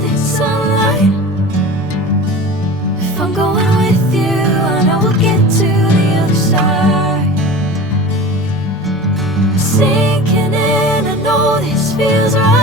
golden sunlight. If I'm going with you, I know we'll get to the other side. Sinking in, I know this feels right.